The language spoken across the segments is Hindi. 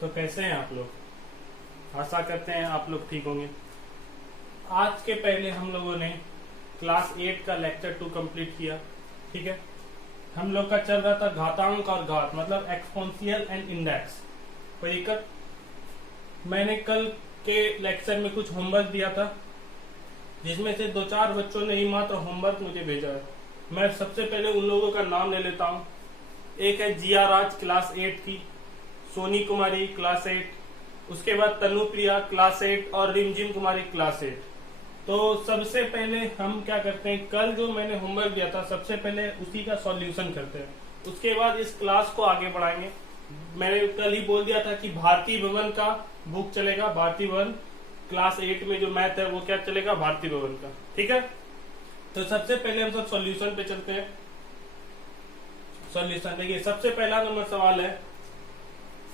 तो कैसे हैं आप लोग? आशा करते हैं आप लोग ठीक होंगे। आज के पहले हम लोगों ने क्लास 8 का लेक्चर 2 कंप्लीट किया। ठीक है, हम लोग का चल रहा था घातांक और घात, मतलब एक्सपोनेंशियल एंड इंडेक्स को लेकर। मैंने कल के लेक्चर में कुछ होमवर्क दिया था, जिसमें से 2-4 बच्चों ने ही मात्र होमवर्क मुझे भेजा है। मैं सबसे पहले उन लोगों का नाम ले लेता हूँ। एक है जिया राज क्लास 8 की, सोनी कुमारी क्लास 8, उसके बाद तनुप्रिया क्लास 8 और रिमझिम कुमारी क्लास 8। तो सबसे पहले हम क्या करते हैं, कल जो मैंने होमवर्क दिया था सबसे पहले उसी का सॉल्यूशन करते हैं, उसके बाद इस क्लास को आगे बढ़ाएंगे। मैंने कल ही बोल दिया था कि भारती भवन का बुक चलेगा, भारती भवन क्लास 8 में जो मैथ है वो क्या चलेगा, भारती भवन का। ठीक है, तो सबसे पहले हम सब सॉल्यूशन पे चलते हैं। सॉल्यूशन देखिए, सबसे पहला नंबर सवाल है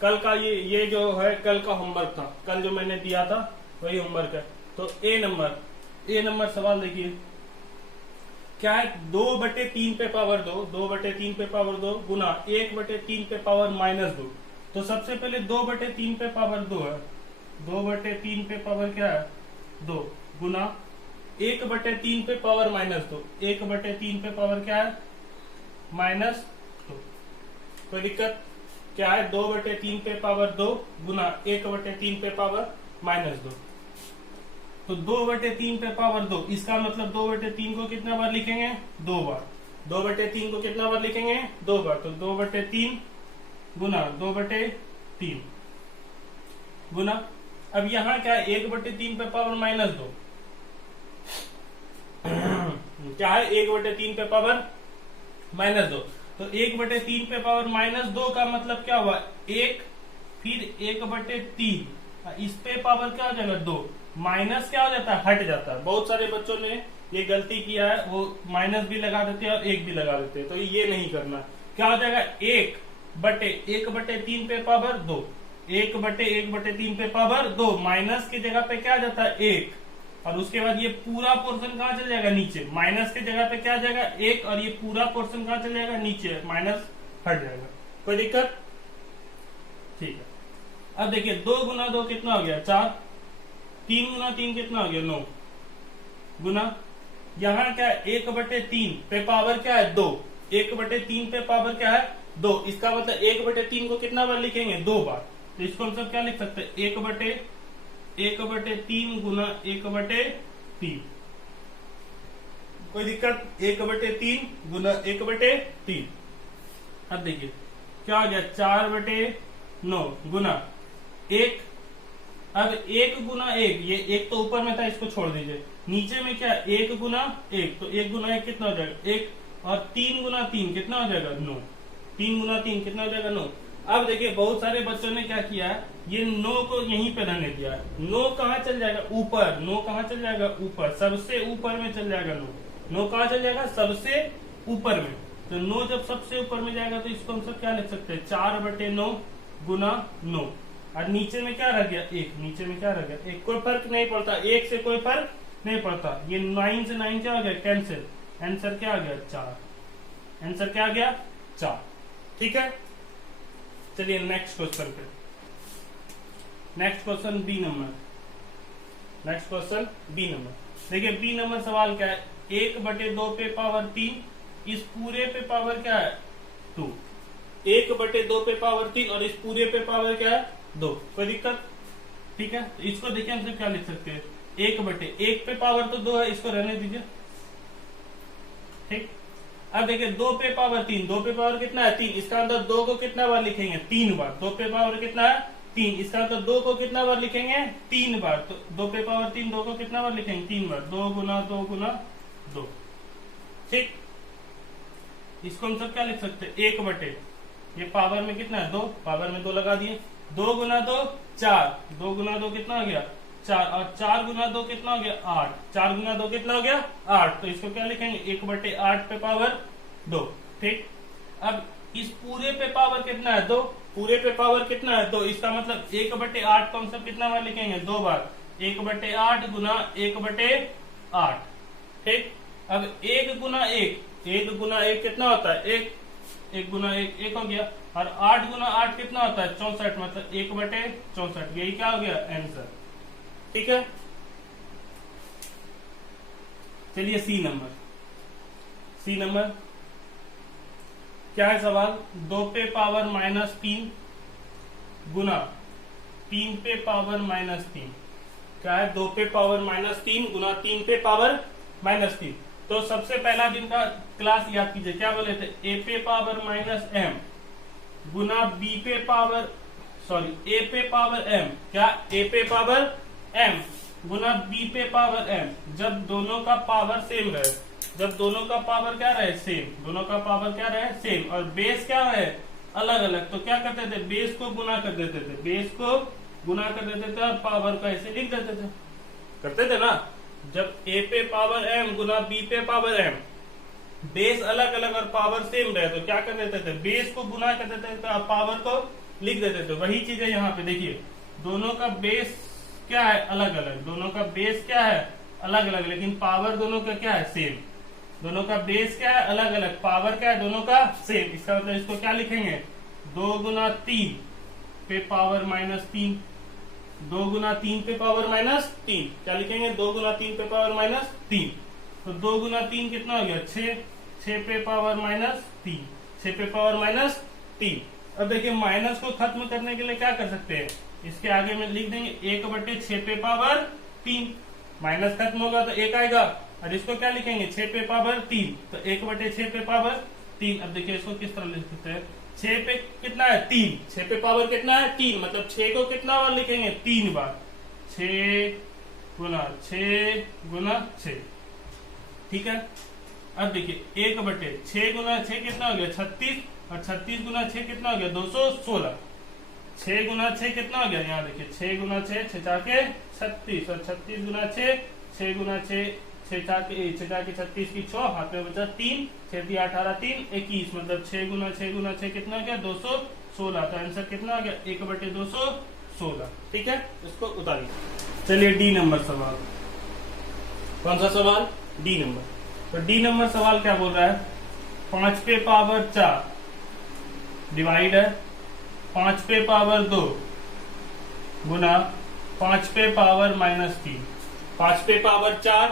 कल का, ये जो है कल का होमवर्क था, कल जो मैंने दिया था वही होमवर्क है। तो ए नंबर सवाल देखिए क्या है, 2/3 पे पावर 2, 2/3 पे पावर 2 गुना 1/3 पे पावर -2। तो सबसे पहले 2/3 पे पावर 2 है, 2/3 पे पावर क्या है 2 गुना 1/3 पे पावर -2, 1/3 पे पावर क्या है -2। कोई दिक्कत क्या है, 2/3 पे पावर 2 गुना 1/3 पे पावर -2। तो 2/3 पे पावर 2, इसका मतलब 2/3 को कितना बार लिखेंगे, 2 बार। 2/3 को कितना बार लिखेंगे, 2 बार। तो 2/3 गुना 2/3 गुना, अब यहाँ क्या है 1/3 पे पावर -2 क्या है 1/3 पे पावर -2। तो 1/3 पे पावर -2 का मतलब क्या हुआ 1, फिर 1/3, इस पे पावर क्या हो जाएगा 2, माइनस क्या हो जाता है हट जाता है। बहुत सारे बच्चों ने ये गलती किया है, वो माइनस भी लगा देते हैं और 1 भी लगा देते हैं, तो ये नहीं करना। क्या हो जाएगा 1/1/3 पे पावर 2, 1/1/3 पे पावर 2, माइनस की जगह पे क्या आ जाता है 1, और उसके बाद ये पूरा पोर्शन कहाँ चल जाएगा नीचे, माइनस की जगह पे क्या आ जाएगा 1, और ये पूरा पोर्शन कहाँ चल जाएगा नीचे, माइनस हट जाएगा। कोई दिक्कत? ठीक है, अब देखिए 2 गुना 2 कितना हो गया 4, 3 गुना 3 कितना हो गया 9 गुना, यहाँ क्या है 1/3 पे पावर क्या है 2, 1/3 पे पावर क्या है 2, इसका मतलब 1/3 को कितना बार लिखेंगे 2 बार। तो इसको हम सब क्या लिख सकते हैं 1/3 गुना 1/3। कोई दिक्कत, 1/3 गुना 1/3। अब देखिए क्या हो गया 4/9 गुना 1, अब 1 गुना 1, ये 1 तो ऊपर में था, इसको छोड़ दीजिए, नीचे में क्या 1 गुना 1, तो 1 गुना 1 कितना हो जाएगा 1, और 3 गुना 3 कितना हो जाएगा 9, 3 गुना 3 कितना हो जाएगा 9। अब देखिए बहुत सारे बच्चों ने क्या किया है, ये 9 को यहीं पे रहने दिया है। 9 कहाँ चल जाएगा ऊपर, 9 कहाँ चल जाएगा ऊपर, सबसे ऊपर में चल जाएगा 9 कहाँ चल जाएगा सबसे ऊपर में। तो 9 जब सबसे ऊपर में जाएगा तो इसको हम सब क्या लिख सकते हैं 4/9 गुना 9, और नीचे में क्या रह गया 1, नीचे में क्या रह गया 1, कोई फर्क नहीं पड़ता, 1 से कोई फर्क नहीं पड़ता। ये 9 से 9 क्या हो गया कैंसिल, आंसर क्या आ गया 4, आंसर क्या आ गया 4। ठीक है, चलिए नेक्स्ट क्वेश्चन पे। नेक्स्ट क्वेश्चन बी नंबर, देखिए बी नंबर सवाल क्या है, 1/2 पे पावर 3, इस पूरे पे पावर क्या है 2, 1/2 पे पावर 3 और इस पूरे पे पावर क्या है 2। कोई दिक्कत? ठीक है, तो इसको देखिए हम क्या लिख सकते हैं 1/1 पे पावर तो 2 है, इसको रहने दीजिए। ठीक, अब देखिए 2 पे पावर 3, 2 पे पावर कितना है 3, इसका मतलब 2 को कितना बार लिखेंगे 3 बार। 2 पे पावर कितना है 3, इसका मतलब 2 को कितना बार लिखेंगे 3 बार। तो 2 पे पावर 3, 2 को कितना बार लिखेंगे 3 बार, 2 गुना 2 गुना 2। ठीक, इसको हम सब क्या लिख सकते हैं 1/, ये पावर में कितना है 2, पावर में 2 लगा दिए, 2 गुना 2 4, 2 गुना 2 कितना हो गया 4, और 4 गुना 2 कितना हो गया 8, 4 गुना 2 कितना हो गया 8। तो इसको क्या लिखेंगे 1/8 पे पावर 2। ठीक, अब इस पूरे पे पावर कितना है 2, पूरे पे पावर कितना है 2, इसका मतलब 1/8 को हम सब कितना बार लिखेंगे 2 बार, 1/8 गुना 1/8। ठीक, अब 1 गुना 1 कितना होता है 1, 1 गुना 1 1 हो गया, और 8 गुना 8 कितना होता है 64, मतलब 1/64। यही क्या हो गया आंसर। ठीक है, चलिए सी नंबर क्या है सवाल, 2 पे पावर -3 गुना 3 पे पावर -3। क्या है, 2 पे पावर -3 गुना 3 पे पावर -3। तो सबसे पहला दिन का क्लास याद कीजिए, क्या बोले थे, ए पे पावर -m गुना बी पे पावर ए पे पावर m, क्या ए पे पावर m गुना बी पे पावर m। जब दोनों का पावर सेम रहे, जब दोनों का पावर क्या रहे सेम, दोनों का पावर क्या रहे सेम, और बेस क्या रहे अलग अलग, तो क्या करते थे, बेस को गुना कर देते थे, बेस को गुना कर देते थे और पावर को ऐसे लिख देते थे, करते थे ना। जब a पे पावर m गुना b पे पावर m, बेस अलग अलग और पावर सेम रहे, तो क्या कर देते थे, बेस को गुना कर देते थे और पावर को लिख देते थे। वही चीज है यहाँ पे, देखिए दोनों का बेस क्या है अलग अलग, दोनों का बेस क्या है अलग अलग, लेकिन पावर दोनों का क्या है सेम। दोनों का बेस क्या है अलग अलग, पावर क्या है दोनों का सेम। इसका मतलब इसको क्या लिखेंगे, 2 गुना 3 पे पावर -3, 2 गुना 3 पे पावर -3, क्या लिखेंगे 2 गुना 3 पे पावर -3। तो 2 गुना 3 कितना हो गया 6 पे पावर -3, 6 पे पावर -3। अब देखिए माइनस को खत्म करने के लिए क्या कर सकते हैं, इसके आगे में लिख देंगे 1/6 पे पावर 3। माइनस खत्म होगा तो 1 आएगा, और इसको क्या लिखेंगे 6 पे पावर 3, तो 1/6 पे पावर 3। अब देखिए इसको किस तरह लिख सकते हैं, 6 पे कितना है 3, 6 पे पावर कितना है 3, मतलब 6 को कितना बार लिखेंगे 3 बार, 6 गुना 6 गुना 6। ठीक है, अब देखिए 1/6 गुना 6 कितना हो गया 36, और 36 गुना 6 कितना हो गया 216। 6 गुना 6 कितना हो गया, यहाँ देखिए 6 गुना 6 6 के 36, और 36 गुना 6 6 गुना 6 6 के 36 की 6, हाथ में बचा 3, 6 × 18 3 21, मतलब 6 गुना 6 गुना 6 कितना हो गया 216। तो आंसर कितना हो गया 1/216। ठीक है, इसको उतारिए। चलिए डी नंबर सवाल, कौन सा सवाल, डी नंबर। तो डी नंबर सवाल क्या बोल रहा है, 5 पे पावर 4 डिवाइड है 5 पे पावर 2 गुना 5 पे पावर -3। 5 पे पावर 4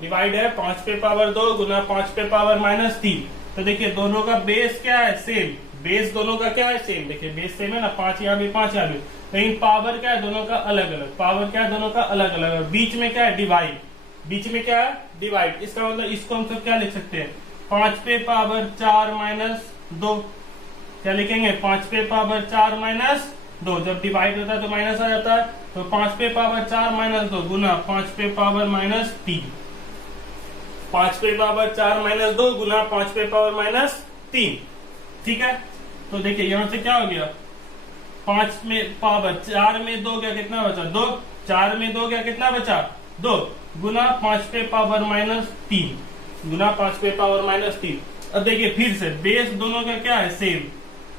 डिवाइड है 5 पे पावर 2 गुना 5 पे पावर -3। तो देखिए दोनों का बेस क्या है सेम, बेस दोनों का क्या है सेम, देखिए बेस सेम है ना, 5 यहाँ भी 5 यहाँ भी, लेकिन पावर क्या है दोनों का अलग अलग, पावर क्या है दोनों का अलग अलग, बीच में क्या है डिवाइड, बीच में क्या है डिवाइड। इसका मतलब इसको हम सब क्या लिख सकते हैं, 5 पे पावर 4 -2, क्या लिखेंगे 5 पे पावर 4 -2, जब डिवाइड होता है तो माइनस आ जाता है, तो 5 पे पावर 4 -2 गुना 5 पे पावर -3। 5 पे पावर 4 -2 गुना 5 पे पावर -3। ठीक है, तो देखिए यहां से क्या हो गया, 5 में पावर 4 में 2 गया कितना बचा 2, 4 में 2 गया कितना बचा 2, गुना 5 पे पावर -3 गुना 5 पे पावर -3। अब देखिए फिर से बेस दोनों का क्या है सेम,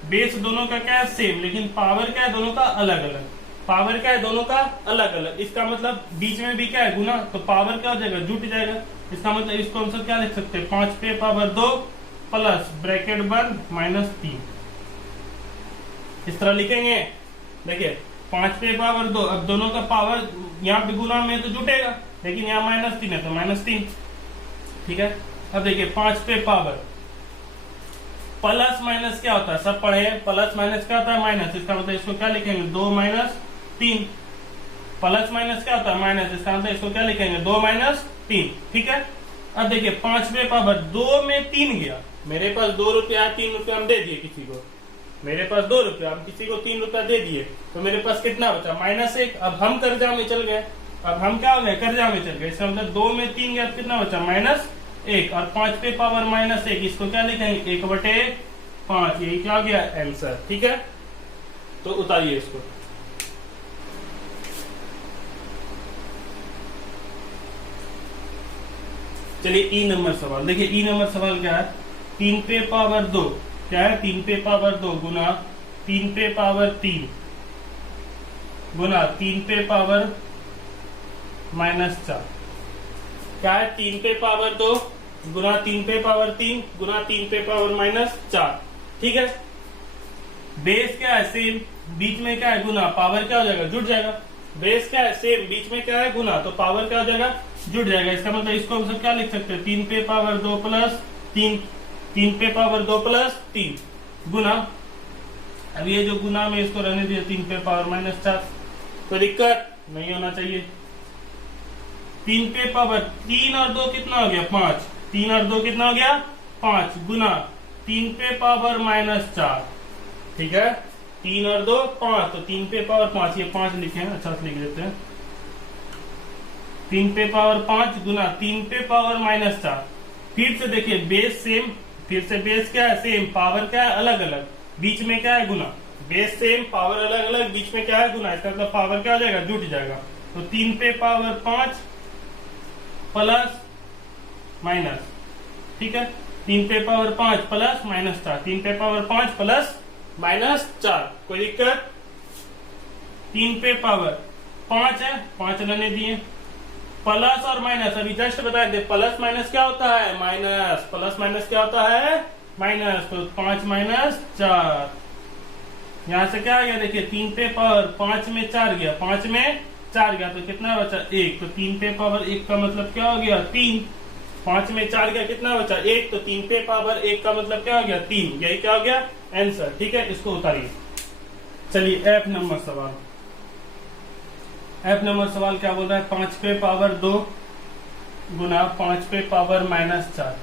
बेस दोनों का क्या है सेम, लेकिन पावर क्या है दोनों का अलग अलग, पावर क्या है दोनों का अलग अलग। इसका मतलब बीच में भी क्या है गुना, तो पावर क्या हो जाएगा जुट जाएगा। इसका मतलब इसको हम सब क्या लिख सकते हैं, 5 पे पावर 2 प्लस ब्रैकेट बंद -3, इस तरह लिखेंगे। देखिए 5 पे पावर 2, अब दोनों का पावर यहाँ पे गुना में तो जुटेगा, लेकिन यहाँ -3 है तो -3। ठीक है, अब देखिए 5 पे पावर प्लस माइनस क्या होता है, सब पढ़े हैं, प्लस माइनस क्या होता है माइनस, इसका मतलब इसको क्या लिखेंगे 2 - 3। प्लस माइनस क्या होता है माइनस, इसका मतलब इसको क्या लिखेंगे 2 - 3। ठीक है, अब देखिए 5 पे पावर 2 में 3 गया, मेरे पास 2 रुपया 3 रुपया हम दे दिए किसी को, मेरे पास 2 रुपया हम किसी को 3 रुपया दे दिए, तो मेरे पास कितना बचा -1। अब हम कर्जा में चल गए, अब हम क्या हो गए कर्जा में चल गए, इसका मतलब 2 में 3 गया कितना बचा -1, और 5 पे पावर -1, इसको क्या लिखेंगे 1/5, यही क्या गया आंसर। ठीक है, तो उतारिए इसको। चलिए ई नंबर सवाल, देखिए ई नंबर सवाल क्या है, 3 पे पावर 2, क्या है 3 पे पावर 2 गुना 3 पे पावर 3 गुना 3 पे पावर -4, क्या है 3 पे पावर 2 गुना 3 पे पावर 3 गुना 3 पे पावर -4। ठीक है, बेस क्या है सेम, बीच में क्या है गुना, पावर क्या हो जाएगा जुड़ जाएगा। बेस क्या है सेम, बीच में क्या है गुना, तो पावर क्या हो जाएगा जुड़ जाएगा। इसका मतलब इसको हम सब क्या लिख सकते हैं, 3 पे पावर 2 प्लस 3, 3 पे पावर 2 प्लस 3 गुना। अब ये जो गुना में इसको रहने दिया 3 पे पावर माइनस 4, कोई दिक्कत नहीं होना चाहिए। 3 पे पावर 3 और 2 कितना हो गया 5, 3 और 2 कितना हो गया 5 गुना 3 पे पावर माइनस 4, ठीक है। 3 और 2 5, तो 3 पे पावर 5, ये 5 लिखे हैं, अच्छा से लिख देते हैं। 3 पे पावर 5 गुना 3 पे पावर माइनस 4। फिर से देखिए बेस सेम, फिर से बेस क्या है सेम, पावर क्या है अलग अलग, बीच में क्या है गुना। बेस सेम, पावर अलग अलग, बीच में क्या है गुना, इसका मतलब पावर क्या हो जाएगा जुट जाएगा। तो 3 पे पावर 5 प्लस माइनस, ठीक है। 3 पे पावर 5 प्लस माइनस 4, 3 पे पावर 5 प्लस माइनस 4, कोई दिक्कत। 3 पे पावर 5 है, 5 रहने दिए, प्लस और माइनस अभी जस्ट बताए थे, प्लस माइनस क्या होता है माइनस, प्लस माइनस क्या होता है माइनस। तो 5 माइनस 4, यहां से क्या आ गया देखिए 3 पे पावर 5 में 4 गया, 5 में 4 गया तो कितना बचा 1, तो 3 पे पावर 1 का मतलब क्या हो गया 3, 5 में 4 गया कितना बचा 1, तो 3 पे पावर 1 का मतलब क्या हो गया 3, यही क्या हो गया आंसर, ठीक है। इसको उतारिए। चलिए एफ नंबर सवाल, एफ नंबर सवाल क्या बोल रहा है, 5 पे पावर 2 गुना 5 पे पावर माइनस 4।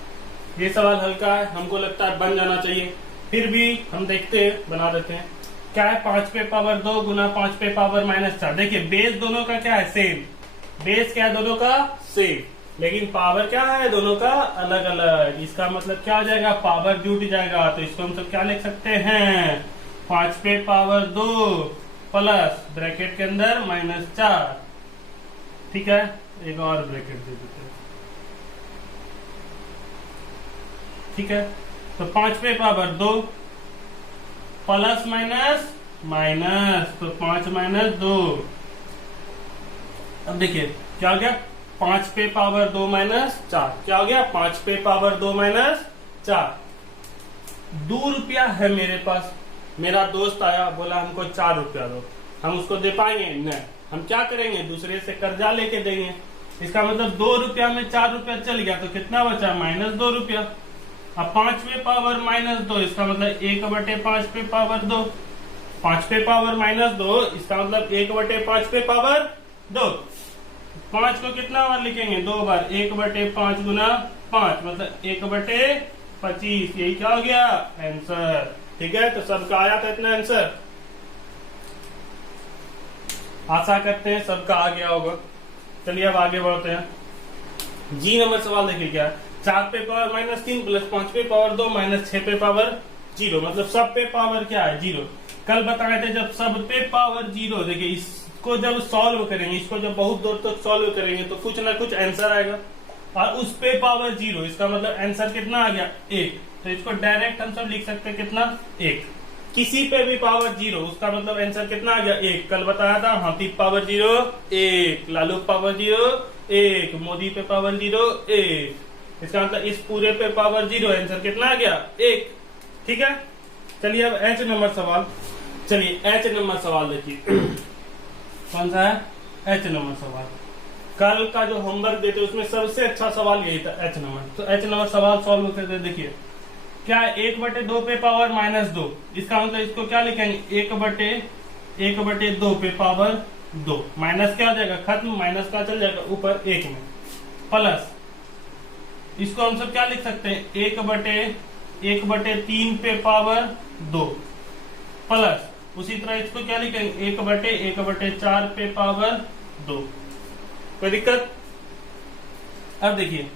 ये सवाल हल्का है, हमको लगता है बन जाना चाहिए, फिर भी हम देखते हैं बना देते हैं। क्या है 5 पे पावर 2 गुना 5 पे पावर माइनस 4। देखिए बेस दोनों का क्या है सेम, बेस क्या है दोनों का सेम, लेकिन पावर क्या है दोनों का अलग अलग। इसका मतलब क्या हो जाएगा पावर जुट जाएगा, तो इसको हम सब क्या लिख सकते हैं 5 पे पावर 2 प्लस ब्रैकेट के अंदर माइनस 4, ठीक है। एक और ब्रैकेट दे देते हैं, ठीक है। तो 5 पे पावर 2 प्लस माइनस माइनस, तो 5 माइनस 2। अब देखिए क्या हो गया 5 पे पावर 2 माइनस 4, क्या हो गया 5 पे पावर 2 माइनस 4। 2 रुपया है मेरे पास, मेरा दोस्त आया बोला हमको 4 रुपया दो, हम उसको दे पाएंगे नहीं, हम क्या करेंगे दूसरे से कर्जा लेके देंगे। इसका मतलब 2 रुपया में 4 रुपया चल गया तो कितना बचा माइनस 2 रुपया। अब 5 पे पावर माइनस 2, इसका मतलब 1/5 पे पावर 2, 5 पे पावर माइनस 2 इसका मतलब 1/5 पे पावर 2। 5 को कितना बार लिखेंगे 2 बार, 1/5 गुना 5 मतलब 1/25, यही क्या हो गया आंसर, ठीक है। तो सबका आया था इतना आंसर, आशा करते हैं सबका आ गया होगा। चलिए अब आगे बढ़ते हैं। जी नंबर सवाल देखिए क्या, 4 पे पावर माइनस 3 प्लस 5 पे पावर 2 माइनस 6 पे पावर 0, मतलब सब पे पावर क्या है 0। कल बताए थे जब सब पे पावर 0, देखिए इसको जब सॉल्व करेंगे, इसको जब बहुत दूर तक सॉल्व करेंगे तो कुछ ना कुछ आंसर आएगा, और उस पे पावर 0 इसका मतलब आंसर कितना आ गया 1, तो इसको डायरेक्ट हम सब लिख सकते हैं कितना 1। किसी पे भी पावर 0 उसका मतलब आंसर कितना आ गया 1। कल बताया था हाथी पावर 0 1, लालू पावर 0 1, मोदी पे पावर 0 1, इसका मतलब इस पूरे पे पावर 0, आंसर कितना आ गया 1, ठीक है। चलिए अब एच नंबर सवाल, चलिए एच नंबर सवाल देखिए कौन सा है एच नंबर सवाल। कल का जो होमवर्क देते उसमें सबसे अच्छा सवाल यही था एच नंबर। तो एच नंबर सवाल सॉल्व करते देखिए क्या है 1/2 पे पावर माइनस 2, इसका मतलब इसको क्या लिखेंगे 1/2 पे पावर 2, माइनस क्या हो जाएगा खत्म, माइनस का चल जाएगा ऊपर 1 में, प्लस इसको हम सब क्या लिख सकते हैं 1/3 पे पावर 2, प्लस उसी तरह इसको क्या लिखेंगे 1/4 पे पावर 2, कोई दिक्कत। अब देखिए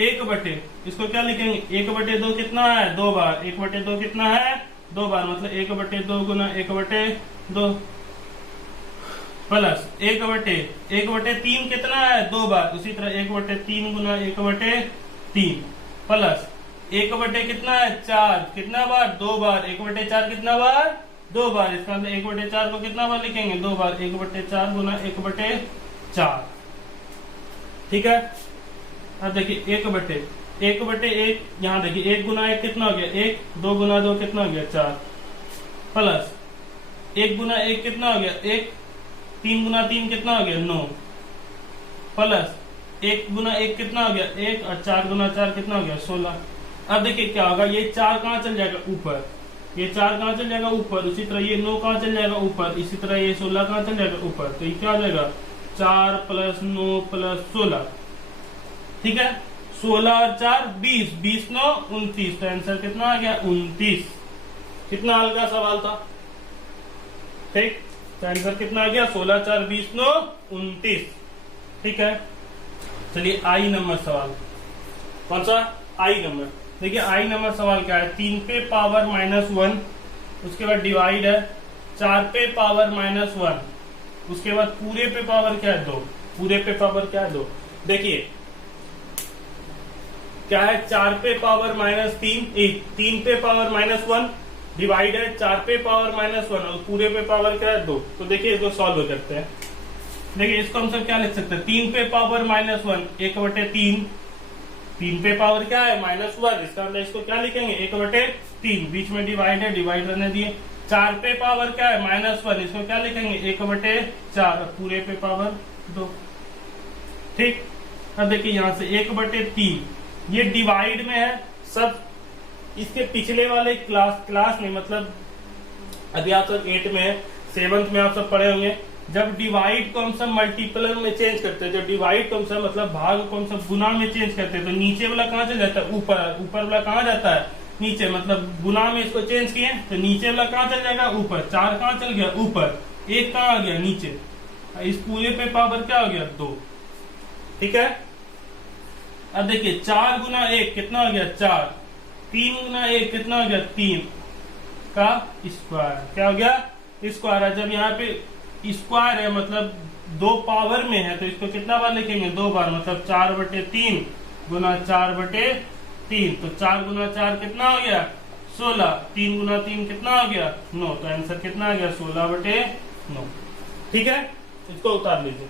1/, इसको क्या लिखेंगे 1/2 कितना है 2 बार, 1/2 कितना है 2 बार, मतलब 1/2 गुना 1/2 प्लस 1/3 कितना है 2 बार, उसी तरह 1/3 गुना 1/3 प्लस 1/ कितना है 4, कितना बार 2 बार, 1/4 कितना बार 2 बार, इसका मतलब 1/4 को कितना बार लिखेंगे 2 बार, 1/4 गुना 1/4, ठीक है। अब देखिए 1/1, यहाँ देखिए 1 गुना 1 कितना हो गया 1, 2 गुना 2 कितना हो गया 4, प्लस 1 गुना 1 कितना हो गया 1, 3 गुना 3 कितना हो गया 9, प्लस 1 गुना 1 कितना हो गया 1 और 4 गुना 4 कितना हो गया 16। अब देखिए क्या होगा, ये 4 कहाँ चल जाएगा ऊपर, ये 4 कहाँ चल जाएगा ऊपर, उसी तरह ये 9 कहाँ चल जाएगा ऊपर, इसी तरह ये 16 कहाँ चल जाएगा ऊपर। तो ये क्या हो जाएगा 4 + 9 + 16, ठीक है। 16 और 4 20, 20 9 29, तो आंसर कितना आ गया 29। कितना हल्का सवाल था, ठीक। तो आंसर कितना आ गया 16 4 20 9 29, ठीक है। चलिए आई नंबर सवाल, कौन सा आई नंबर। देखिए आई नंबर सवाल क्या है, 3 पे पावर -1, उसके बाद डिवाइड है 4 पे पावर -1, उसके बाद पूरे पे पावर क्या है 2, पूरे पे पावर क्या है 2। देखिए क्या है 4 पे पावर -3, 3 पे पावर -1 डिवाइड है 4 पे पावर -1 और पूरे पे पावर क्या है 2। तो देखिए इसको सॉल्व करते हैं। देखिए इसको हम सब क्या लिख सकते हैं, 3 पे पावर -1 1/3, 3 पे पावर क्या है -1, इसका मतलब इसको क्या लिखेंगे 1/3, बीच में डिवाइड है डिवाइड रहने दिए। 4 पे पावर क्या है -1, इसको क्या लिखेंगे 1/4, पूरे पे पावर 2, ठीक। अब देखिए यहाँ से 1/3 ये डिवाइड में है सब, इसके पिछले वाले क्लास में मतलब अभी आप सब 8 में है, 7th में आप सब पढ़े होंगे, जब डिवाइड को हम सब मल्टीपल में चेंज करते हैं, जब डिवाइड को हम सब मतलब भाग को हम सब गुना में चेंज करते हैं, तो नीचे वाला कहाँ चल जाता है ऊपर, ऊपर वाला कहाँ जाता है नीचे, मतलब गुना में इसको चेंज किए तो नीचे वाला कहाँ चल जाएगा ऊपर, 4 कहाँ चल गया ऊपर, 1 कहाँ आ गया नीचे, इस पूरे पे पावर क्या हो गया 2, ठीक है। अब देखिए 4 गुना 1 कितना हो गया 4, 3 गुना 1 कितना हो गया 3 का स्क्वायर, क्या हो गया स्क्वायर। जब यहाँ पे स्क्वायर है मतलब 2 पावर में है तो इसको कितना बार लिखेंगे 2 बार, मतलब 4/3 गुना 4/3, तो 4 गुना 4 कितना हो गया 16, 3 गुना 3 कितना हो गया 9, तो आंसर कितना आ गया 16/9, ठीक है। इसको उतार लीजिए।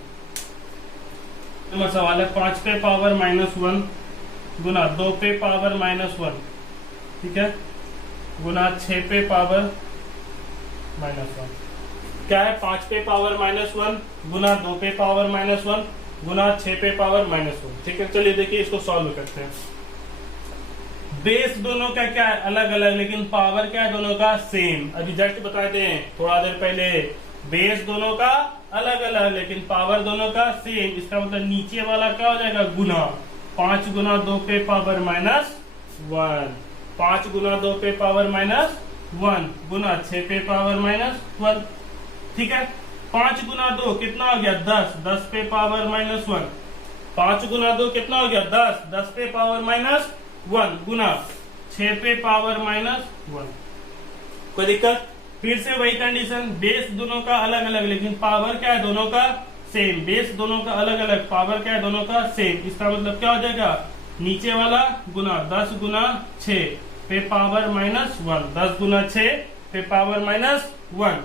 नंबर सवाल है 5 पे पावर -1 गुना 2 पे पावर -1, ठीक है, गुना 6 पे पावर -1। क्या है 5 पे पावर -1 गुना 2 पे पावर -1 गुना 6 पे पावर -1, ठीक है। चलिए देखिए इसको सॉल्व करते हैं। बेस दोनों का क्या है अलग अलग, लेकिन पावर क्या है दोनों का सेम। अभी जस्ट बता दें थोड़ा देर पहले, बेस दोनों का अलग अलग लेकिन पावर दोनों का सेम। इसका मतलब नीचे वाला क्या हो जाएगा गुना, 5 गुना 2 पे पावर -1, 5 गुना 2 पे पावर -1 गुना 6 पे पावर -1, ठीक है। 5 गुना 2 कितना हो गया 10, 10 पे पावर -1, 5 गुना 2 कितना हो गया 10, 10 पे पावर -1 गुना 6 पे पावर -1। कोई दिक्कत? फिर से वही कंडीशन, बेस दोनों का अलग अलग लेकिन पावर क्या है दोनों का सेम। बेस दोनों का अलग अलग, पावर क्या है दोनों का सेम। इसका मतलब क्या हो जाएगा, नीचे वाला गुना 10 गुना 6 पे पावर -1, 10 गुना 6 पे पावर -1,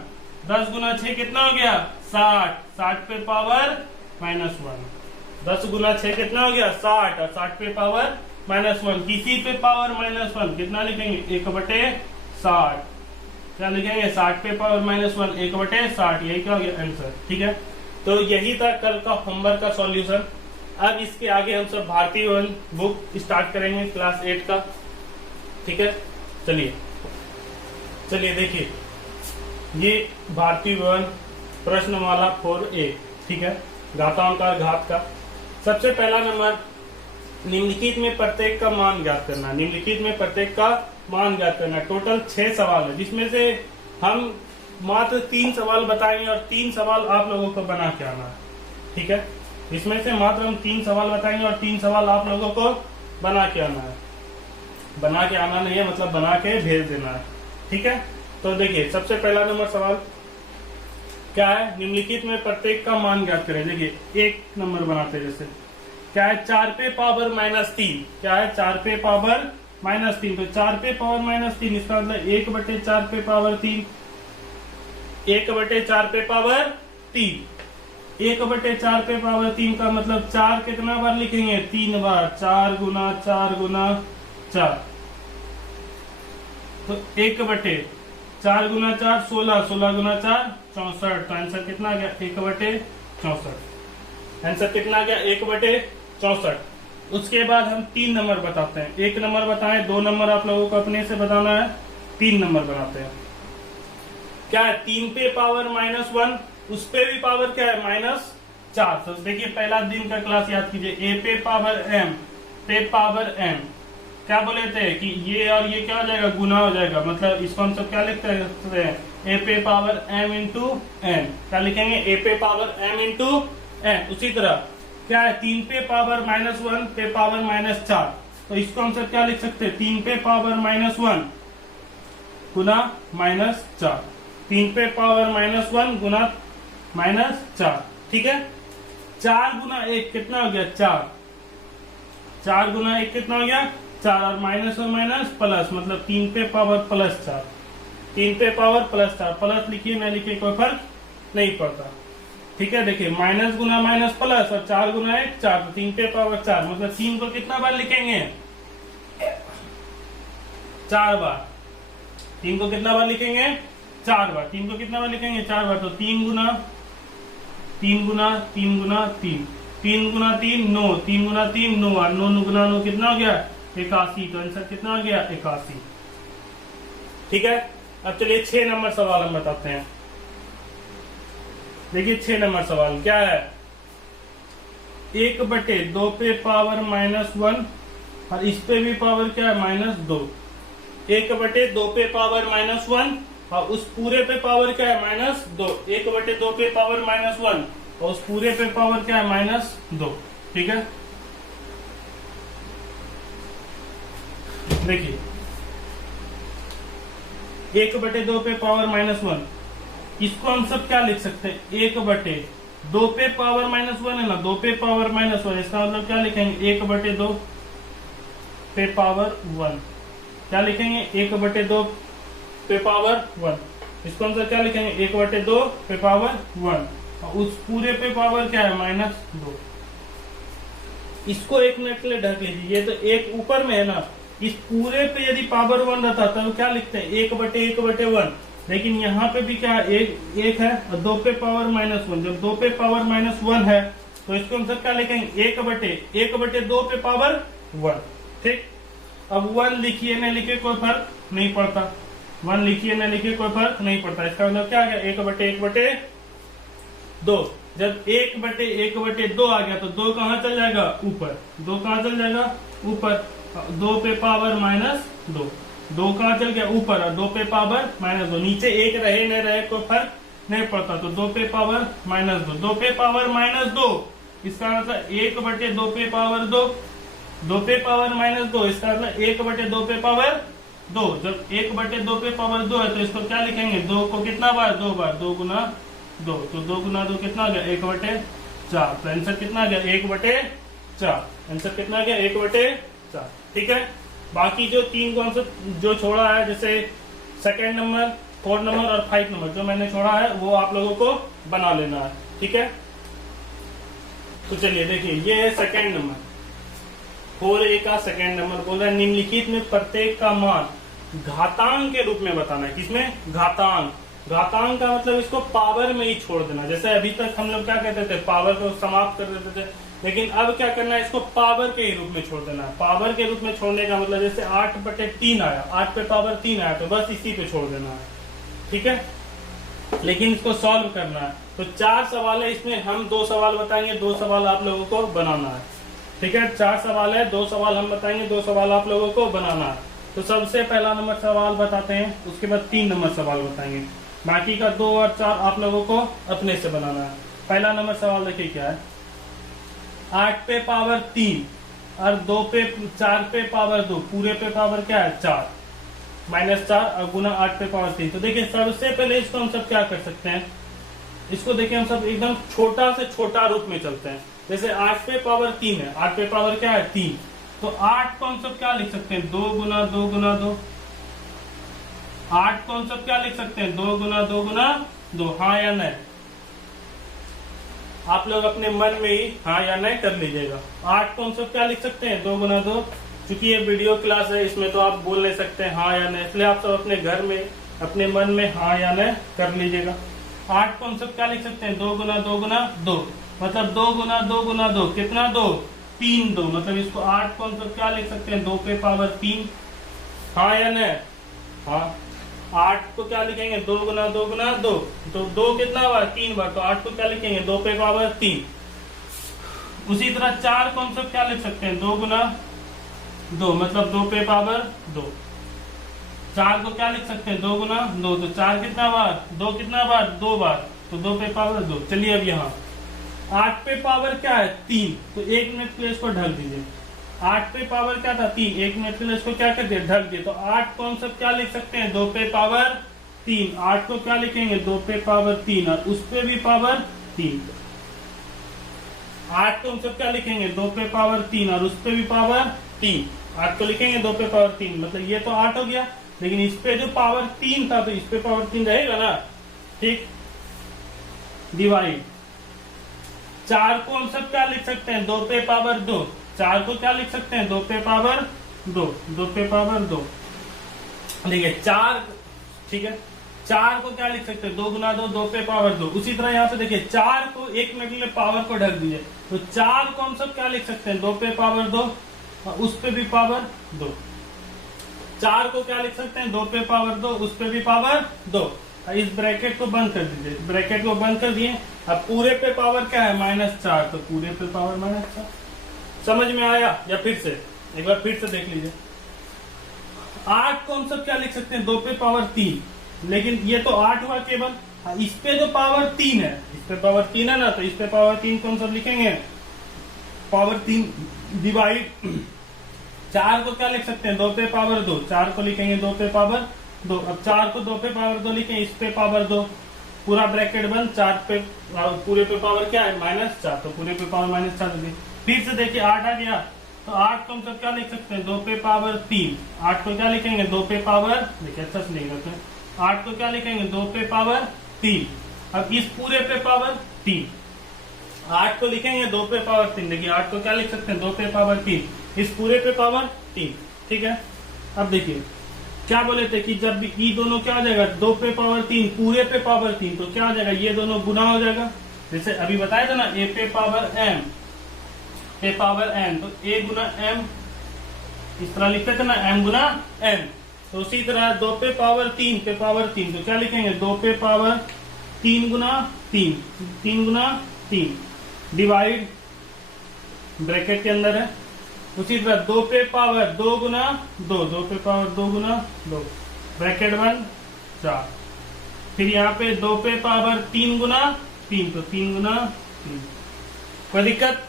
10 गुना 6 कितना हो गया 60, 60 पे पावर -1, 10 गुना 6 कितना हो गया 60 और 60 पे पावर -1। किसी पे पावर -1 कितना लिखेंगे 1/60, क्या लिखेंगे 60 पे पावर -1 1/60, यही क्या हो गया आंसर, ठीक है। तो यही था कल का होमवर्क का सॉल्यूशन। अब इसके आगे हम सब भारतीय वन बुक स्टार्ट करेंगे क्लास 8 का, ठीक है। चलिए देखिए ये भारतीय वन प्रश्नमाला 4A, ठीक है, घाताओं का घात का। सबसे पहला नंबर, निम्नलिखित में प्रत्येक का मान ज्ञात करना। निम्नलिखित में प्रत्येक का मान ज्ञात करना। टोटल 6 सवाल है जिसमें से हम मात्र 3 सवाल बताएंगे और 3 सवाल आप लोगों को बना के आना है, ठीक है। इसमें से मात्र हम 3 सवाल बताएंगे और 3 सवाल आप लोगों को बना के आना है। बना के आना नहीं है मतलब बना के भेज देना है, ठीक है। तो देखिए सबसे पहला नंबर सवाल क्या है, निम्नलिखित में प्रत्येक का मान ज्ञात करें। देखिए 1 नंबर बनाते हैं, जैसे क्या है 4 पे पावर -3, क्या है 4 पे पावर -3, तो 4 पे पावर -3 इसका मतलब 1/4 पे पावर 3, 1/4 पे पावर 3, 1/4 पे पावर 3 का मतलब 4 कितना बार लिखेंगे 3 बार, 4 गुना 4 गुना 4, तो 1/4 4 गुना 4 16, 16 गुना 4 64। तो आंसर कितना आ गया 1/64। आंसर कितना आ गया 1/64। उसके बाद हम 3 नंबर बताते हैं। 1 नंबर बताएं, 2 नंबर आप लोगों को अपने से बताना है, 3 नंबर बनाते हैं। क्या है 3 पे पावर -1, उस पे भी पावर क्या है -4। तो देखिए पहला दिन का क्लास याद कीजिए, ए पे पावर m पे पावर m, क्या बोले थे कि ये और ये क्या हो जाएगा गुना हो जाएगा, मतलब इसको हम सब क्या लिखते हैं ए पे पावर m इंटू n, क्या लिखेंगे ए पे पावर m इंटू n। उसी तरह क्या है 3 पे पावर -1 पे पावर -4, तो इसको हम सब क्या लिख सकते हैं 3 पे पावर -1 गुना -4, 3 पे पावर -1 गुना -4, ठीक है। 4 गुना 1 कितना हो गया 4, 4 गुना 1 कितना हो गया 4, और माइनस और माइनस प्लस, मतलब 3 पे पावर +4, 3 पे पावर +4, प्लस लिखिए न लिखिए कोई फर्क नहीं पड़ता, ठीक है। देखिए माइनस गुना माइनस प्लस, और 4 गुना 1 4, तो 3 पे पावर 4, मतलब 3 को कितना बार लिखेंगे 4 बार। 3 को कितना बार लिखेंगे 4 बार। 3 को कितना बार लिखेंगे 4 बार, तो 3 गुना 3 गुना 3 गुना 3, 3 गुना 3 9, 3 गुना 3 9, और 9 गुना 9 कितना हो गया 81। तो आंसर कितना हो गया 81, ठीक है। अब चलिए 6 नंबर सवाल हम बताते हैं। देखिए 6 नंबर सवाल क्या है, 1/2 पे पावर -1, और इस पे भी पावर क्या है -2। 1/2 पे पावर -1, और उस पूरे पे पावर क्या है -2। 1/2 पे पावर -1, और उस पूरे पे पावर क्या है -2, ठीक है। देखिए 1/2 पे पावर -1, इसको हम सब क्या लिख सकते हैं 1/2 पे पावर -1 है ना, 2 पे पावर -1, इसका मतलब क्या लिखेंगे 1/2 पे पावर 1, क्या लिखेंगे 1/2 पे पावर 1, इसको हम सब क्या लिखेंगे 1/2 पे पावर 1, और उस पूरे पे पावर क्या है -2। इसको 1 मिनट के लिए ढक लीजिए, ये तो 1 ऊपर में है ना, इस पूरे पे यदि पावर 1 रहता तो क्या लिखते हैं 1/1, लेकिन यहाँ पे भी क्या है 1 है, और 2 पे पावर -1, जब 2 पे पावर -1 है तो इसको हम सब क्या लिखेंगे 1/2 पे पावर 1, ठीक। अब 1 लिखिए न लिखिए कोई फर्क नहीं पड़ता, 1 लिखिए न लिखिए कोई फर्क नहीं पड़ता, इसका मतलब क्या है 1/1/2। जब 1/1/2 आ गया तो 2 कहाँ चल जाएगा ऊपर, 2 कहाँ चल जाएगा ऊपर, 2 पे पावर -2, 2 कहाँ चल गया ऊपर, और 2 पे पावर -2, नीचे 1 रहे न रहे कोई फर्क नहीं पड़ता, तो 2 पे पावर -2, 2 पे पावर -2, इसका मतलब 1/2 पे पावर 2, 2 पे पावर -2, इसका मतलब 1/2 पे पावर 2। जब 1/2 पे पावर 2 है तो इसको क्या लिखेंगे 2 को कितना बार 2 बार, 2 गुना 2, तो 2 गुना 2 कितना आ गया 1/4, तो आंसर कितना आ गया 1/4, आंसर कितना आ गया 1/4, ठीक है। बाकी जो 3 को आंसर जो छोड़ा है, जैसे 2nd नंबर 4 नंबर और 5 नंबर जो मैंने छोड़ा है वो आप लोगों को बना लेना है, ठीक है। तो चलिए देखिए ये है 2nd नंबर, 4A का 2nd नंबर बोल रहा है निम्नलिखित में प्रत्येक का मान घातांक के रूप में बताना है। किसमें घातांक, घातांक का मतलब इसको पावर में ही छोड़ देना। जैसे अभी तक हम लोग क्या कहते थे पावर को समाप्त कर देते थे, लेकिन अब क्या करना है इसको पावर के रूप में छोड़ देना है। पावर के रूप में छोड़ने का मतलब जैसे 8/3 आया, 8 पे पावर 3 आया तो बस इसी पे छोड़ देना है, ठीक है। लेकिन इसको सॉल्व करना है, तो 4 सवाल है, इसमें हम 2 सवाल बताएंगे, 2 सवाल आप लोगों को बनाना है, ठीक है। 4 सवाल है, 2 सवाल हम बताएंगे, 2 सवाल आप लोगों को बनाना है। तो सबसे पहला नंबर सवाल बताते हैं, उसके बाद 3 नंबर सवाल बताएंगे, बाकी का 2 और 4 आप लोगों को अपने से बनाना है। पहला नंबर सवाल देखिए क्या है, 8 पे पावर 3 और 4 पे पावर 2, पूरे पे पावर क्या है 4, -4 और गुना 8 पे पावर 3। तो देखिए सबसे पहले इसको हम सब क्या कर सकते हैं, इसको देखिए हम सब एकदम छोटा से छोटा रूप में चलते हैं। जैसे 8 पे पावर 3 है, 8 पे पावर क्या है 3, तो 8 को हम सब क्या लिख सकते हैं 2 गुना 2 गुना 2, 8 को हम सब क्या लिख सकते हैं 2 गुना 2 गुना 2, हाँ या नहीं, आप लोग अपने मन में ही हाँ या नहीं कर लीजिएगा। 8 को हम सब क्या लिख सकते हैं 2 गुना 2, चूंकि ये वीडियो क्लास है इसमें तो आप बोल नहीं सकते हाँ या नहीं, इसलिए आप सब अपने घर में अपने मन में हाँ या न कर लीजिएगा। 8 को हम सब क्या लिख सकते हैं, 2 गुना 2 गुना 2, मतलब 2 गुना 2 गुना 2 कितना 2, 3 2, मतलब इसको 8 को हम सब क्या लिख सकते हैं, 2 पे पावर 3, हाँ या न, हाँ। 8 को क्या लिखेंगे, 2 गुना 2 गुना 2, तो 2 कितना बार, 3 बार, तो 8 को क्या लिखेंगे, 2 पे पावर 3। उसी तरह 4 को हम सब क्या लिख सकते हैं, 2 गुना 2, मतलब 2 पे पावर 2। 4 को क्या लिख सकते हैं, 2 गुना 2, तो 4 कितना बार, 2 कितना बार, 2 बार, तो 2 पे पावर 2। चलिए अब यहाँ 8 पे पावर क्या है, 3, तो 1 मिनट के लिए इसको ढक दीजिए। 8 पे पावर क्या था, 3, 1 मिनट के लिए इसको क्या कर दिया, ढक दिए। तो 8 को हम सब क्या लिख सकते हैं, 2 पे पावर 3। 8 को क्या लिखेंगे, 2 पे पावर 3, और उस पे भी पावर 3। 8 को हम सब क्या लिखेंगे, 2 पे पावर 3, और उस पे भी पावर 3। 8 को लिखेंगे 2 पे पावर 3, मतलब ये तो 8 हो गया, लेकिन इस पे जो पावर 3 था तो इस पे पावर 3 रहेगा ना, ठीक। डिवाइड 4 को हम सब क्या लिख सकते हैं, 2 पे पावर 2। 4 को क्या लिख सकते हैं, 2 पे पावर 2, 2 पे पावर 2। देखिए 4, ठीक है, 4 को क्या लिख सकते हैं, 2 गुना 2, 2 पे पावर 2। उसी तरह यहाँ पे देखिए 4 को 1 मिनट के लिए पावर को ढक दीजिए, तो 4 को हम सब क्या लिख सकते हैं, 2 पे पावर 2, और उस पे भी पावर 2। 4 को क्या लिख सकते हैं, 2 पे पावर 2, उस पे भी पावर 2। इस ब्रैकेट को बंद कर दीजिए, ब्रैकेट को बंद कर दिए। अब पूरे पे पावर क्या है, -4, तो पूरे पे पावर -4। समझ में आया, या फिर से एक बार फिर से देख लीजिए। 8 को हम सब क्या लिख सकते हैं, 2 पे पावर 3, लेकिन ये तो 8 हुआ केवल, इस पे जो पावर 3 है, इस पे पावर 3 है ना, तो इस पे पावर 3 को हम सब लिखेंगे पावर 3 डिवाइड 4 को क्या लिख सकते हैं, 2 पे पावर 2। 4 को लिखेंगे 2 पे पावर 2। अब 4 को 2 पे पावर 2 लिखें, इस पे पावर 2, पूरा ब्रैकेट बंद। 4 पे पूरे पे पावर क्या है, -4, तो पूरे पे पावर -4 होगी। फिर से देखिए 8 आ गया, तो 8 को हम सब क्या लिख सकते हैं, 2 पे पावर 3। 8 को क्या लिखेंगे, 2 पे पावर, देखिए अच्छा से लिख रखते हैं, 8 को क्या लिखेंगे, 2 पे पावर 3। अब इस पूरे पे पावर 3, 8 को लिखेंगे 2 पे पावर 3, देखिए 8 को क्या लिख सकते हैं, 2 पे पावर 3, इस पूरे पे पावर 3, ठीक है। अब देखिए क्या बोले थे कि जब ये दोनों क्या हो जाएगा, 2 पे पावर 3 पूरे पे पावर 3, तो क्या हो जाएगा, ये दोनों गुना हो जाएगा। जैसे अभी बताया था ना, a पे पावर m, पे पावर n, तो a गुना m इस तरह लिखते थे ना, m गुना n। तो उसी तरह 2 पे पावर 3 पे पावर 3, तो क्या लिखेंगे, 2 पे पावर 3 गुना 3, 3 गुना 3 डिवाइड, ब्रैकेट के अंदर है। उसी तरह 2 पे पावर 2 गुना 2, 2 पे पावर 2 गुना 2, ब्रैकेट बंद 4। फिर यहाँ पे 2 पे पावर 3 गुना 3, तो 3 गुना 3। कोई दिक्कत?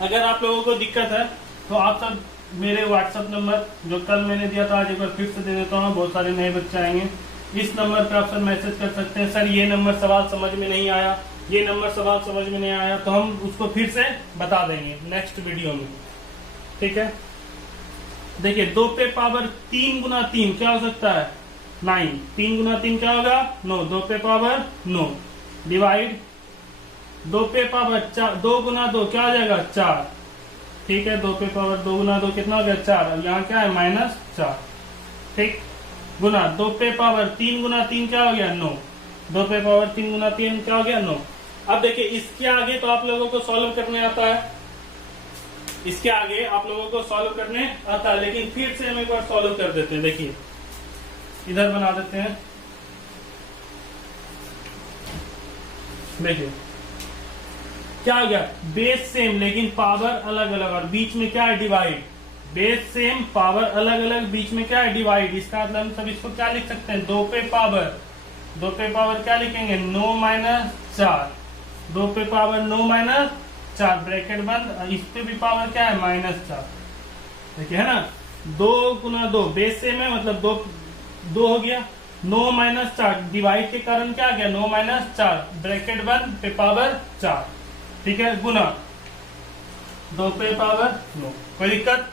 अगर आप लोगों को दिक्कत है तो आप सब मेरे व्हाट्सएप नंबर जो कल मैंने दिया था, आज एक बार फिर से दे देता हूँ, बहुत सारे नए बच्चे आएंगे। इस नंबर पे आप सब मैसेज कर सकते हैं, सर ये नंबर सवाल समझ में नहीं आया, ये नंबर सवाल समझ में नहीं आया, तो हम उसको फिर से बता देंगे नेक्स्ट वीडियो में, ठीक है। देखिए 2 पे पावर 3 गुना 3 क्या हो सकता है, 9। 3 गुना 3 क्या होगा, 9। 2 पे पावर 9 डिवाइड 2 पे पावर 4, 2 गुना 2 क्या हो जाएगा, 4, ठीक है। 2 पे पावर 2 गुना 2 कितना हो गया, 4, और यहाँ क्या है, -4, ठीक। गुना 2 पे पावर 3 गुना 3 क्या हो गया, 9। 2 पे पावर 3 गुना 3 क्या हो गया, 9। अब देखिए इसके आगे तो आप लोगों को सॉल्व करने आता है, इसके आगे आप लोगों को सॉल्व करने आता है, लेकिन फिर से हम एक बार सॉल्व कर देते हैं। देखिए इधर बना देते हैं, देखिए क्या हो गया, बेस सेम लेकिन पावर अलग अलग, और बीच में क्या है, डिवाइड। बेस सेम पावर अलग अलग, बीच में क्या है, डिवाइड। इसका मतलब हम सब इसको क्या लिख सकते हैं, 2 पे पावर, 2 पे पावर क्या लिखेंगे, 9 - 4, 2 पे पावर 9 - 4 ब्रैकेट बंद, इस पे भी पावर क्या है, -4। देखिए है ना, 2 गुना 2 बेस सेम है, मतलब 2 हो गया, 9 - 4 डिवाइड के कारण क्या आ गया, 9 - 4 ब्रैकेट बंद पे पावर 4, ठीक है, गुना 2 पे पावर 9। कोई दिक्कत?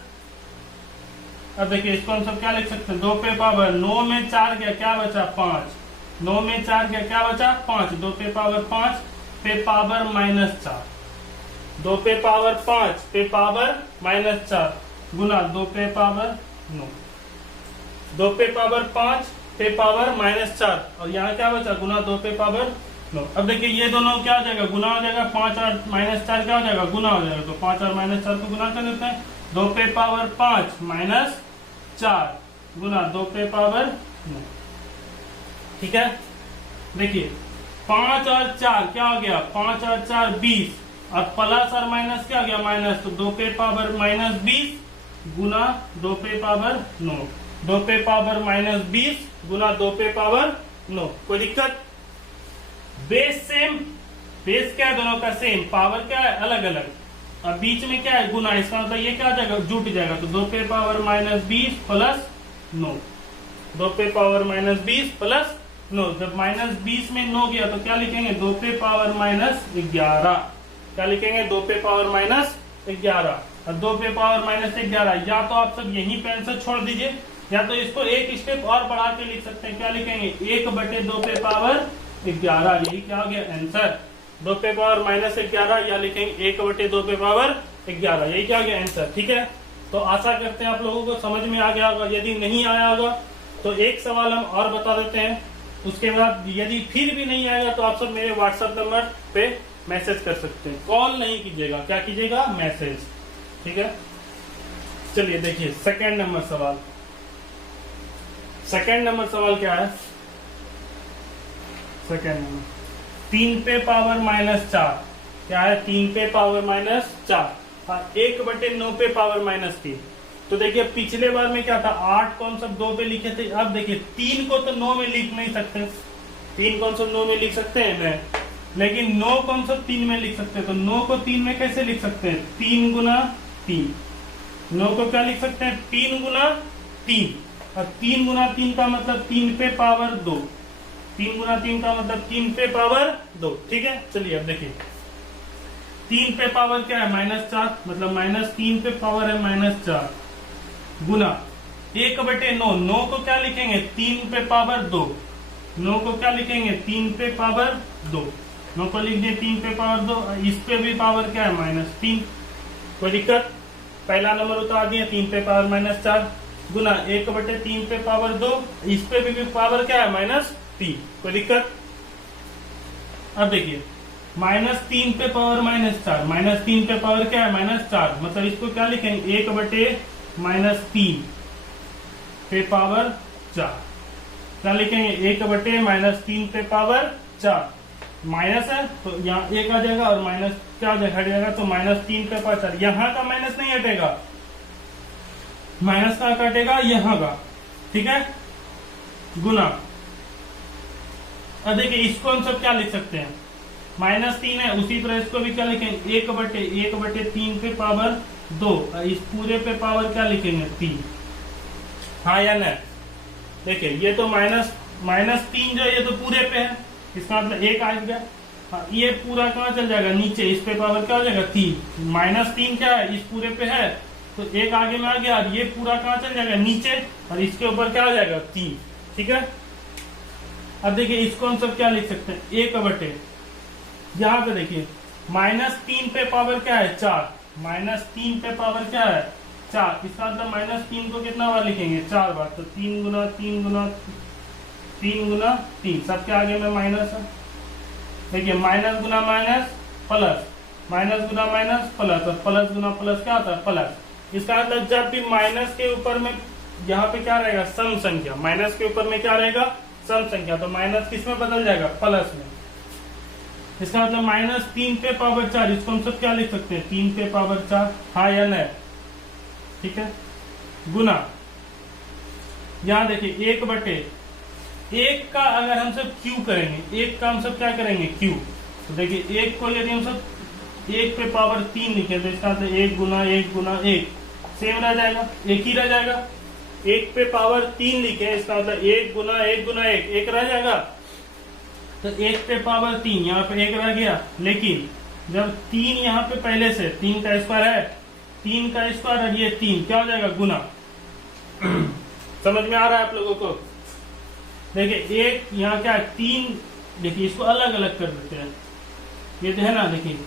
अब देखिए इसको हम सब क्या लिख सकते हैं, 2 पे पावर 9 में 4 गया, क्या बचा, 5। 9 में 4 गया, क्या बचा, 5। 2 पे पावर 5 पे पावर -4, 2 पे पावर 5 पे पावर -4 गुना 2 पे पावर 9। 2 पे पावर 5 पे पावर -4 और यहाँ क्या बचा गुना 2 पे पावर 9। अब देखिए ये दोनों क्या हो जाएगा गुना हो जाएगा, 5 और -4 क्या हो जाएगा गुना हो जाएगा, तो 5 और -4 को गुना कर देते हैं, 2 पे पावर 5 -4 गुना 2 पे पावर 9। ठीक है, देखिए 5 और 4 क्या हो गया, 5 और 4 20 और प्लस और माइनस क्या हो गया माइनस, तो 2 पे पावर -20 गुना 2 पे पावर 9, 2 पे पावर -20 गुना 2 पे पावर 9। कोई दिक्कत? बेस सेम, बेस क्या है दोनों का सेम, पावर क्या है अलग अलग, अब बीच में क्या है गुना, इसका मतलब ये क्या हो जाएगा जुट जाएगा, तो 2 पे पावर -20 प्लस 9, 2 पे पावर -20 प्लस 9। जब -20 में 9 गया तो क्या लिखेंगे 2 पे पावर -11, क्या लिखेंगे 2 पे पावर -11 और 2 पे पावर -11। या तो आप सब यहीं पे आंसर छोड़ दीजिए, या तो इसको एक स्टेप और बढ़ा के लिख सकते हैं, क्या लिखेंगे 1/2 पे पावर 11, यही क्या हो गया आंसर, 2 पे पावर -11 या लिखेंगे 1/2 पे पावर 11, यही क्या हो गया आंसर। ठीक है, तो आशा करते हैं आप लोगों को समझ में आ गया होगा, यदि नहीं आया होगा तो एक सवाल हम और बता देते हैं, उसके बाद यदि फिर भी नहीं आएगा तो आप सब मेरे व्हाट्सएप नंबर पे मैसेज कर सकते हैं, कॉल नहीं कीजिएगा, क्या कीजिएगा मैसेज। ठीक है, चलिए देखिए सेकंड नंबर सवाल, सेकंड नंबर सवाल क्या है, सेकंड नंबर 3 पे पावर -4 क्या है, 3 पे पावर -4 और 1/9 पे पावर -3। तो देखिए पिछले बार में क्या था 8 कॉन्सेप्ट 2 पे लिखे थे, अब देखिए 3 को तो 9 में लिख नहीं सकते, 3 कॉन्सेप्ट 9 में लिख सकते हैं मैं, लेकिन 9 कॉन्सेप्ट 3 में लिख सकते हैं, तो 9 को 3 में कैसे लिख सकते हैं 3 गुना 3, 9 को क्या लिख सकते हैं 3 गुना 3 और 3 गुना 3 का मतलब 3 पे पावर 2, 3 गुना 3 का मतलब 3 पे पावर 2। ठीक है, चलिए अब देखिए 3 पे पावर क्या है -4 मतलब -3 पे पावर है -4 गुना 1/9, 9 को क्या लिखेंगे 3 पे पावर 2, 9 को क्या लिखेंगे 3 पे पावर 2, 9 को लिख दिए 3 पे पावर 2, इस पे भी पावर क्या है -3। कोई दिक्कत? पहला नंबर उतार दिए 3 पे पावर -4 गुना 1/3 पे पावर 2, इस पे भी पावर क्या है -3। कोई दिक्कत? अब देखिए -3 पे पावर -4, -3 पे पावर क्या है -4 मतलब इसको क्या लिखेंगे 1/-3 पे पावर 4, क्या लिखेंगे 1/-3 पे पावर 4, माइनस है तो यहाँ 1 आ जाएगा और माइनस क्या हो जाएगा हट जाएगा, तो -3 पे पावर 4, यहाँ का माइनस नहीं हटेगा, माइनस का कटेगा यहाँ का। ठीक है, गुना, अब देखिए इसको हम सब क्या लिख सकते हैं -3 है, उसी तरह इसको भी क्या लिखेंगे 1/3 पे पावर 2 और इस पूरे पे पावर क्या लिखेंगे 3। हाँ या नहीं? देखिए ये तो -3 जो है ये तो पूरे पे है, इसका मतलब 1 आ गया, ये पूरा कहाँ चल जाएगा नीचे, इस पे पावर क्या हो जाएगा 3, -3 क्या है इस पूरे पे है तो 1 आगे में आ गया और ये पूरा कहाँ चल जाएगा नीचे और इसके ऊपर क्या हो जाएगा 3। ठीक है, अब देखिए इसको हम सब क्या लिख सकते हैं 1/, यहाँ पे देखिए -3 पे पावर क्या है 4, -3 पे पावर क्या है 4, इसका मतलब -3 को कितना बार लिखेंगे 4 बार, तो 3 गुना 3 गुना 3 गुना 3, सबके आगे में माइनस है। देखिए माइनस गुना माइनस प्लस, माइनस गुना माइनस प्लस और प्लस गुना प्लस क्या होता है प्लस। इसका मतलब जब भी माइनस के ऊपर में यहाँ पे क्या रहेगा सम संख्या, माइनस के ऊपर में क्या रहेगा सम संख्या, तो माइनस किस में बदल जाएगा प्लस में। इसका मतलब -3 पे पावर 4, इसको हम सब क्या लिख सकते हैं 3 पे पावर 4। हाँ या नहीं? ठीक है, गुना यहाँ देखिए 1/1 का अगर हम सब क्यू करेंगे, 1 का हम सब क्या करेंगे क्यू, तो देखिए 1 को यदि हम सब 1 पे पावर 3 लिखे तो इसका मतलब 1 गुना 1 गुना 1 सेम रह जाएगा, 1 ही रह जाएगा। 1 पे पावर 3 लिखे इसका मतलब 1 गुना 1 गुना 1 1 रह जाएगा, तो 1 पे पावर 3 यहाँ पे 1 रह गया। लेकिन जब 3 यहाँ पे पहले से 3 का स्क्वायर है, 3 का स्क्वायर और ये 3 क्या हो जाएगा गुना। समझ में आ रहा है आप लोगों को? देखिए 1 यहाँ क्या है 3, देखिए इसको अलग अलग कर देते हैं, ये जो है ना देखिए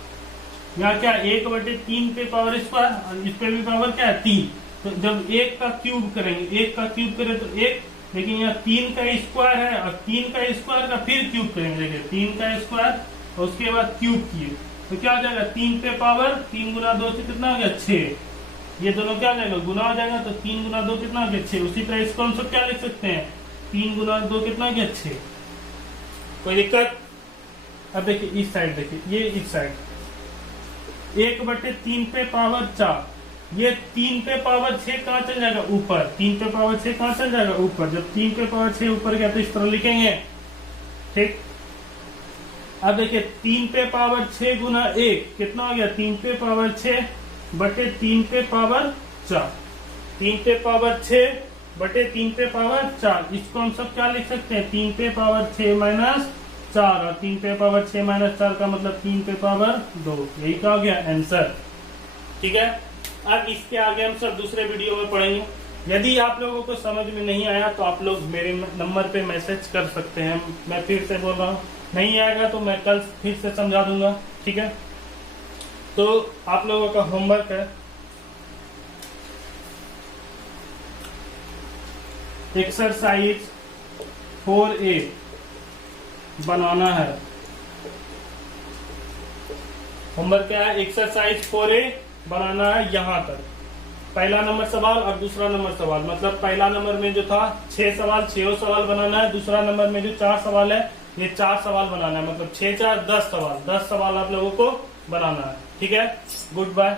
यहाँ क्या 1/3 पे पावर स्क्वायर और इस पे भी पावर क्या है 3, तो जब 1 का क्यूब करेंगे, 1 का क्यूब करें तो 1 लेकिन यहाँ 3 का स्क्वायर है और 3 का स्क्वायर का फिर क्यूब करेंगे। देखिए 3 का स्क्वायर और उसके बाद क्यूब किए तो क्या हो जाएगा 3 पे पावर 3 गुना 2 से कितना हो गया 6। ये दोनों क्या हो जाएगा गुना हो जाएगा तो 3 गुना 2 कितना हो गया 6। उसी तरह इसको हम सब क्या लिख सकते हैं 3 गुना 2 कितना हो गया 6। कोई दिक्कत? अब देखिए इस साइड, देखिए ये इस साइड 1/3 पे पावर 4, ये 3 पे पावर 6 कहाँ चल जाएगा ऊपर, 3 पे पावर 6 कहाँ चल जाएगा ऊपर। जब 3 पे पावर 6 ऊपर गया तो इस तरह लिखेंगे, ठीक। अब देखिए 3 पे पावर 6 गुना 1 कितना हो गया 3 पे पावर 6 बटे 3 पे पावर 4। 3 पे पावर 6 बटे 3 पे पावर 4, इसको हम सब क्या लिख सकते हैं 3 पे पावर 6 माइनस 4, और 3 पे पावर 6 माइनस 4 का मतलब 3 पे पावर 2। यही क्या हो गया आंसर, ठीक है। अब इसके आगे हम सब दूसरे वीडियो में पढ़ेंगे। यदि आप लोगों को समझ में नहीं आया तो आप लोग मेरे नंबर पे मैसेज कर सकते हैं। मैं फिर से बोल रहा हूँ, नहीं आएगा तो मैं कल फिर से समझा दूंगा, ठीक है। तो आप लोगों का होमवर्क है एक्सरसाइज 4A बनाना है। होमवर्क क्या है, एक्सरसाइज 4A बनाना है। यहाँ तक पहला नंबर सवाल और दूसरा नंबर सवाल, मतलब पहला नंबर में जो था 6 सवाल 6 सवाल बनाना है, दूसरा नंबर में जो 4 सवाल है ये 4 सवाल बनाना है, मतलब 6 4 10 सवाल, 10 सवाल आप लोगों को बनाना है, ठीक है। Good bye.